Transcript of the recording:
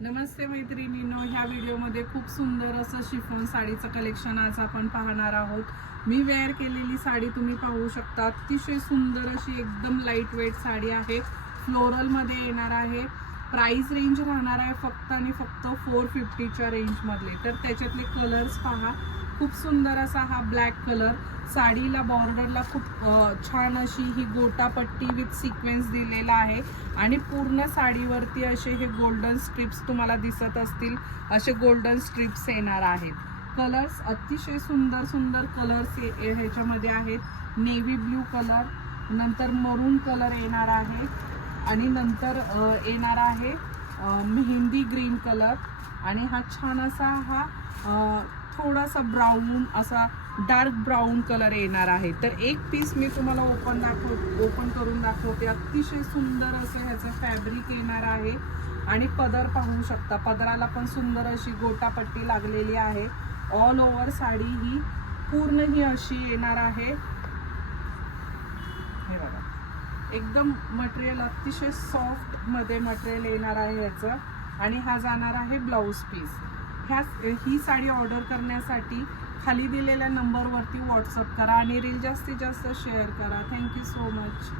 नमस्ते मैत्रिणींनो, ह्या व्हिडिओमध्ये खूप सुंदर असं शिफॉन साडीचं कलेक्शन आज आपण पाहणार आहोत. मी वेअर केलेली साडी तुम्ही पाहू शकता. अतिशय सुंदर अशी एकदम लाईट वेट साडी आहे. फ्लोरलमध्ये येणार आहे. प्राइस रेंज राहणार आहे फक्त आणि फक्त 450च्या रेंजमधले. तर त्याच्यातले कलर्स पहा. खूप सुंदर असा हा ब्लॅक कलर. साडीला बॉर्डरला खूप छान अशी ही गोटापट्टी विथ सिक्वेन्स दिलेला आहे आणि पूर्ण साडीवरती असे हे गोल्डन स्ट्रिप्स तुम्हाला दिसत असतील. असे गोल्डन स्ट्रिप्स येणार आहेत. कलर्स अतिशय सुंदर सुंदर कलर्स ह्याच्यामध्ये आहेत. नेव्ही ब्ल्यू कलर, नंतर मरून कलर येणार आहे आणि नंतर येणार आहे मेहंदी ग्रीन कलर आणि हा छान असा हा थोडासा ब्राऊन असा डार्क ब्राऊन कलर येणार आहे. तर एक पीस मी तुम्हाला ओपन करून दाखवते. अतिशय सुंदर असं ह्याचं फॅब्रिक येणार आहे आणि पदर पाहू शकता. पदराला पण सुंदर अशी गोटापट्टी लागलेली आहे. ऑल ओव्हर साडी ही पूर्ण ही अशी येणार आहे. हे बघा, एकदम मटेरियल अतिशय सॉफ्ट मध्ये मटेरियल येणार आहे याचं आणि हा जाणार आहे ब्लाऊज पीस. ही साडी ऑर्डर करण्यासाठी खाली दिलेल्या नंबरवरती व्हॉट्सअप करा आणि रील जास्तीत जास्त शेअर करा. Thank you so much.